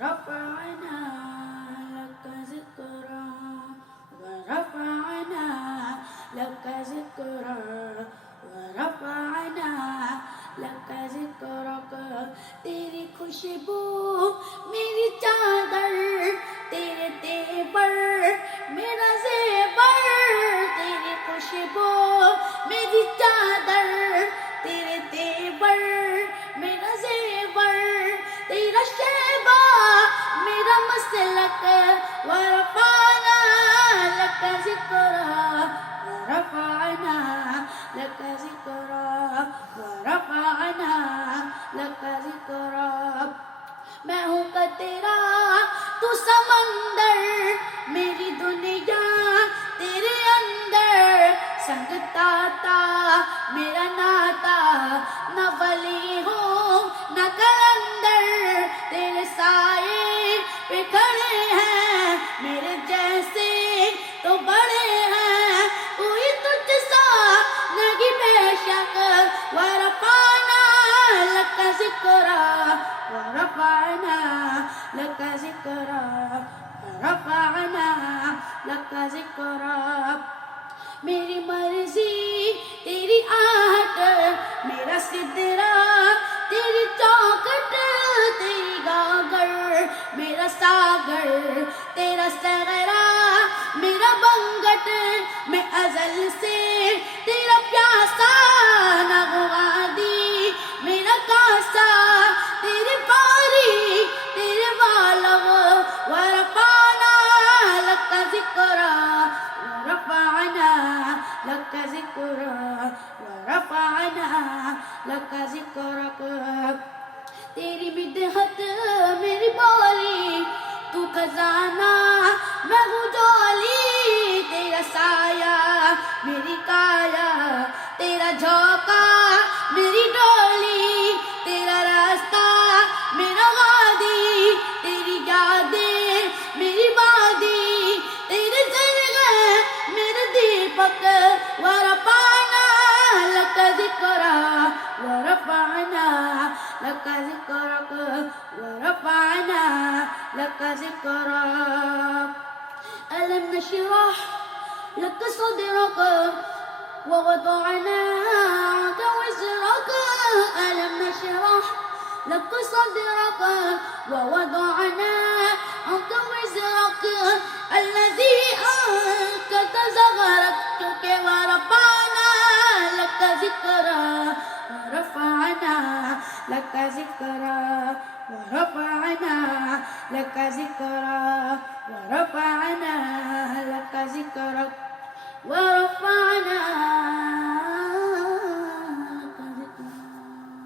ورفعنا لك ذكرا ورفعنا لك ذكرا ورفعنا لك ذکرک تیری خوشبو میری چادر تیرے تیور میرا زیور تیری خوشبو میری چادر تیرے تیور میرا زیور تیرا شیبہ میرا مسلک ورفعنا لک ذکرا ورفعنا لک ذکرا ورفعنا لک ذکرا میں ہوں کا تیرا تو سمندر میری دنیا تیرے اندر سنگتا تا میرا ناتا نہ ولی ہوں نہ کلندر تیرے سائے پہ کھڑے ہیں میرے جیسے تو بڑے ہیں کوئی تجھ سا نہیں بے شک ورفعنا لک ذکرا ورفعنا لک ذکرا ورفعنا لک ذکرا میری مرضی تیری آہٹ میرا سدرا تیری چوکھٹ تیری گاگر میرا ساگر تیرا سغرا میرا بنگٹ میں ازل سے تیرا پیاسا نہ غوادی میرا کاسا تیرے باری تیرے بالغ ورفعنا لک ذکرا ورفعنا لک ذکرا ورفعنا لک ذکرک تیری مدحت میری بولی تو خزانہ میں ہوں جولی تیرا سایہ میری کایا تیرا جھونکا میری ڈولی تیرا راستہ میرا غادی تیری یادیں میری وادی تیرے ذریعے میرے دیپک ورفعنا لک ذکرا ورفعنا لک ذکرک ورفعنا لک ذکرا ألم نشرح لك صدرك ووضعنا عنك وزرك ألم نشرح لك صدرك ووضعنا عنك وزرك الذي أنقض ظهرك ورفعنا لك ذكرا ورفعنا لك ذكرا ورفعنا لك ذكرا ورفعنا لك ذكرك ورفعنا